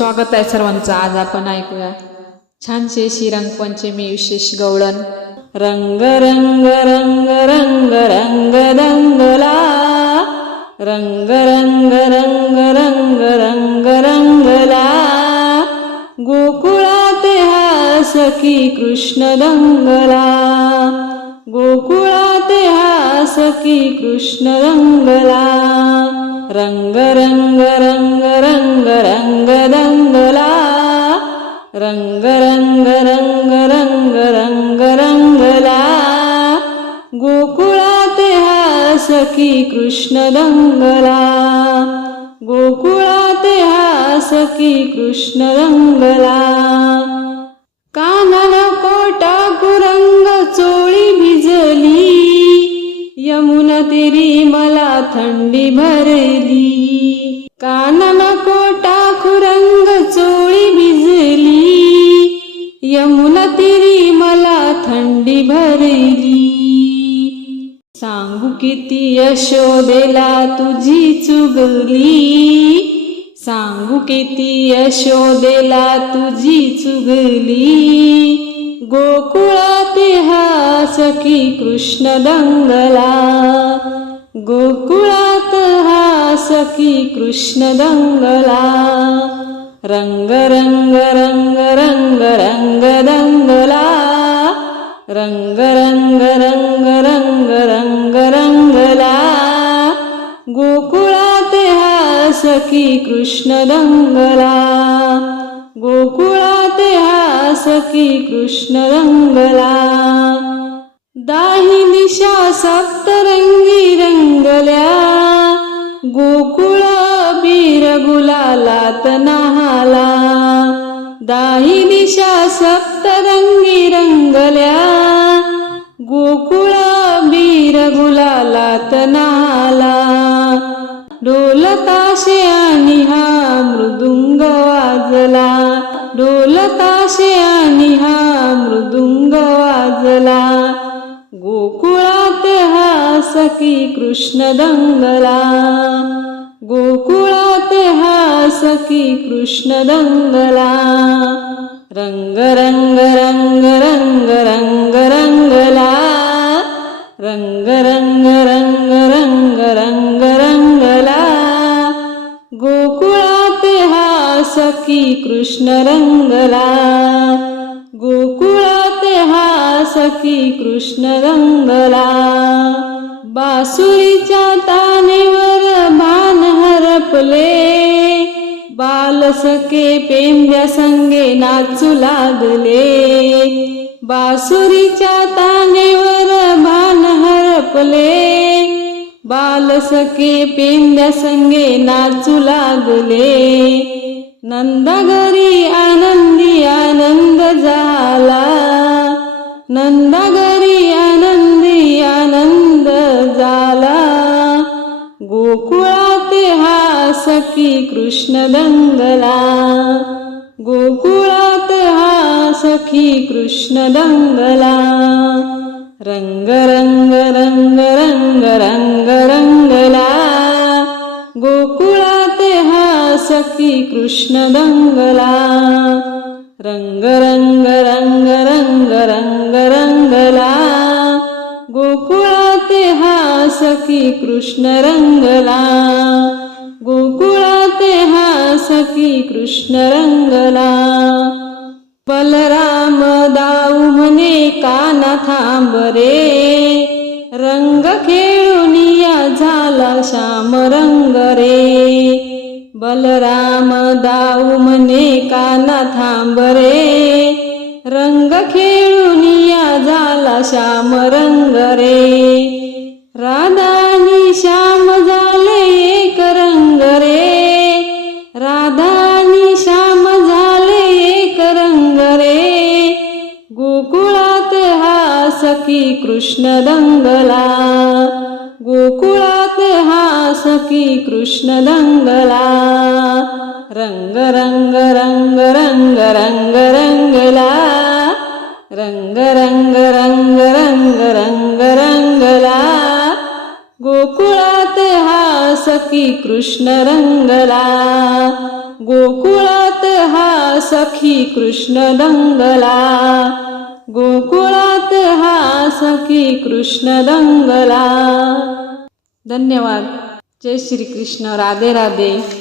स्वागत आहे सर्वांचं आज आपण ऐकूया छानशी अशी रंगपंचमी विशेष गवळण रंग रंग रंग रंग रंग दंगला रंग रंग रंग रंग रंग रंगला गोकुळात हा सखी कृष्ण दंगला गोकुळात हा सखी कृष्ण रंगला रंग रंग रंग रंग रंग रंग रंग रंग रंग रंग रंगला गोकुळात हा सखी कृष्ण रंगला गोकुळात हा सखी कृष्ण रंगला काना किती यशोदेला तुझी चुगली. सांगू किती यशोदेला तुझी चुगली. गोकुळात हा सखी कृष्ण दंगला. गोकुळात हा सखी कृष्ण दंगला. रंग रंग रंग रंग रंग दंगला. रंग रंग रंग कृष्ण दंगला गोकुळात हा सखी कृष्ण रंगला दाही दिशा सप्तरंगी रंगल्या। गोकुळ बीर गुलालात नहाला। दाही दिशा सप्तरंगी रंगल्या। गोकुळ बीर गुलालात नहाला। डोलताशे आणि हा मृदुंग वाजला. ढोल ताशे आणि हा मृदुंग वाजला. गोकुळात हा सखी कृष्ण दंगला. गोकुळात हा सखी कृष्ण दंगला. रंग रंग रंग रंग रंग रंगला. रंग रंग रंग रंग श्री कृष्ण रंगला गोकुळात हा सखी कृष्ण रंगला बासुरीच्या तानेवर भान हरपले. बालसके पेंब्या संगे नाचू लागले. बासुरीच्या तानेवर भान हरपले. बालसके पेंब्या पेंद्या संगे नाचू लागले. नंदगरी आनंदी आनंद झाला. नंदगरी आनंदी आनंद झाला. गोकुळात हा सखी कृष्ण दंगला. गोकुळात हा सखी कृष्ण दंगला. रंग रंग रंग दंगला रंग रंग रंग रंग रंग रंगला गोकुळाते हा सखी कृष्ण रंगला. गोकुळाते हा सखी कृष्ण रंगला. बलराम दाऊ म्हणे काना थांब रे. रंग खेळून या झाला श्याम रंग रे. बलराम दाऊ म्हणे काना थांब रे. रंग खेळून या झाला श्याम रंग रे. राधा निशा कृष्ण दंगला गोकुळात हा सखी कृष्ण दंगला रंग रंग रंग रंग रंग रंगला. रंग रंग रंग रंग रंग रंगला. गोकुळात हा सखी कृष्ण रंगला गोकुळात हा सखी कृष्ण दंगला गोकुळात हा सखी कृष्ण दंगला धन्यवाद. जय श्री कृष्ण राधे राधे.